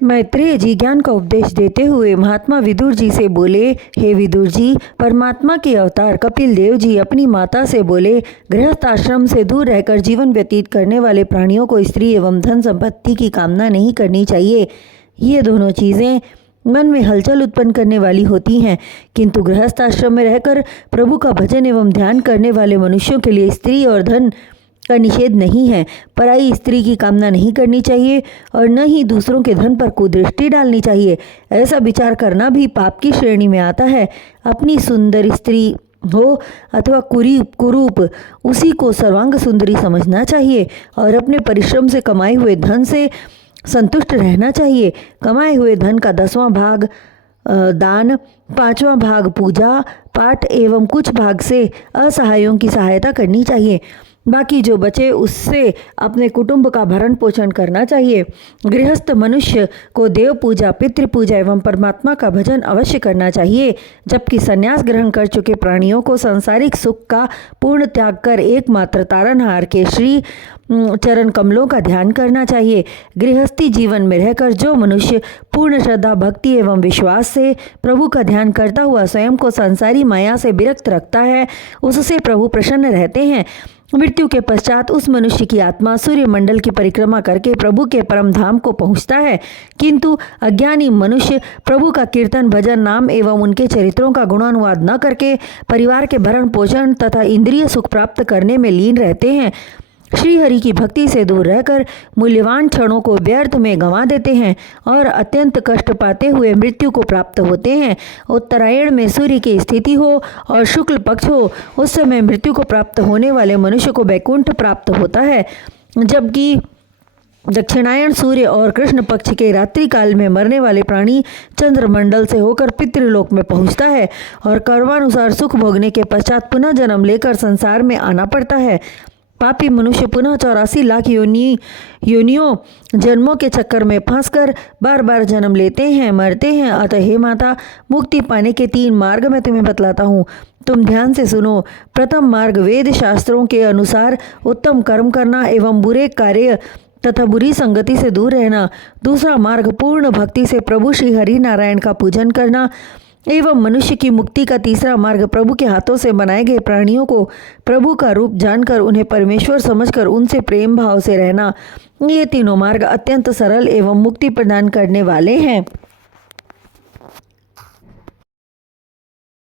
मैत्रेय जी ज्ञान का उपदेश देते हुए महात्मा विदुर जी से बोले, हे विदुर जी, परमात्मा के अवतार कपिल देव जी अपनी माता से बोले, गृहस्थ आश्रम से दूर रहकर जीवन व्यतीत करने वाले प्राणियों को स्त्री एवं धन संपत्ति की कामना नहीं करनी चाहिए। ये दोनों चीज़ें मन में हलचल उत्पन्न करने वाली होती हैं, किंतु गृहस्थ आश्रम में रहकर प्रभु का भजन एवं ध्यान करने वाले मनुष्यों के लिए स्त्री और धन का निषेध नहीं है। पराई स्त्री की कामना नहीं करनी चाहिए और न ही दूसरों के धन पर कुदृष्टि डालनी चाहिए। ऐसा विचार करना भी पाप की श्रेणी में आता है। अपनी सुंदर स्त्री हो अथवा कुरूप, उसी को सर्वांग सुंदरी समझना चाहिए और अपने परिश्रम से कमाए हुए धन से संतुष्ट रहना चाहिए। कमाए हुए धन का 10वां भाग दान, 5वां भाग पूजा पाठ एवं कुछ भाग से असहायों की सहायता करनी चाहिए। बाकी जो बचे उससे अपने कुटुंब का भरण पोषण करना चाहिए। गृहस्थ मनुष्य को देव पूजा, पितृ पूजा एवं परमात्मा का भजन अवश्य करना चाहिए, जबकि संन्यास ग्रहण कर चुके प्राणियों को सांसारिक सुख का पूर्ण त्याग कर एकमात्र तारनहार के श्री चरण कमलों का ध्यान करना चाहिए। गृहस्थी जीवन में रहकर जो मनुष्य पूर्ण श्रद्धा, भक्ति एवं विश्वास से प्रभु का ध्यान करता हुआ स्वयं को संसारी माया से विरक्त रखता है, उससे प्रभु प्रसन्न रहते हैं। मृत्यु के पश्चात उस मनुष्य की आत्मा सूर्य मंडल की परिक्रमा करके प्रभु के परम धाम को पहुंचता है, किंतु अज्ञानी मनुष्य प्रभु का कीर्तन, भजन, नाम एवं उनके चरित्रों का गुणानुवाद न करके परिवार के भरण पोषण तथा इंद्रिय सुख प्राप्त करने में लीन रहते हैं। श्री हरि की भक्ति से दूर रहकर मूल्यवान क्षणों को व्यर्थ में गंवा देते हैं और अत्यंत कष्ट पाते हुए मृत्यु को प्राप्त होते हैं। उत्तरायण में सूर्य की स्थिति हो और शुक्ल पक्ष हो, उस समय मृत्यु को प्राप्त होने वाले मनुष्य को वैकुंठ प्राप्त होता है, जबकि दक्षिणायन सूर्य और कृष्ण पक्ष के रात्रि काल में मरने वाले प्राणी चंद्रमंडल से होकर पितृलोक में पहुंचता है और कर्मानुसार सुख भोगने के पश्चात पुनः जन्म लेकर संसार में आना पड़ता है। पापी मनुष्य पुनः 84 लाख योनियों जन्मों के चक्कर में फंसकर बार बार जन्म लेते हैं, मरते हैं। अतः हे माता, मुक्ति पाने के 3 मार्ग मैं तुम्हें बतलाता हूँ, तुम ध्यान से सुनो। प्रथम मार्ग वेद शास्त्रों के अनुसार उत्तम कर्म करना एवं बुरे कार्य तथा बुरी संगति से दूर रहना। दूसरा मार्ग पूर्ण भक्ति से प्रभु श्री हरि नारायण का पूजन करना एवं मनुष्य की मुक्ति का तीसरा मार्ग प्रभु के हाथों से बनाए गए प्राणियों को प्रभु का रूप जानकर उन्हें परमेश्वर समझकर उनसे प्रेम भाव से रहना। ये तीनों मार्ग अत्यंत सरल एवं मुक्ति प्रदान करने वाले हैं।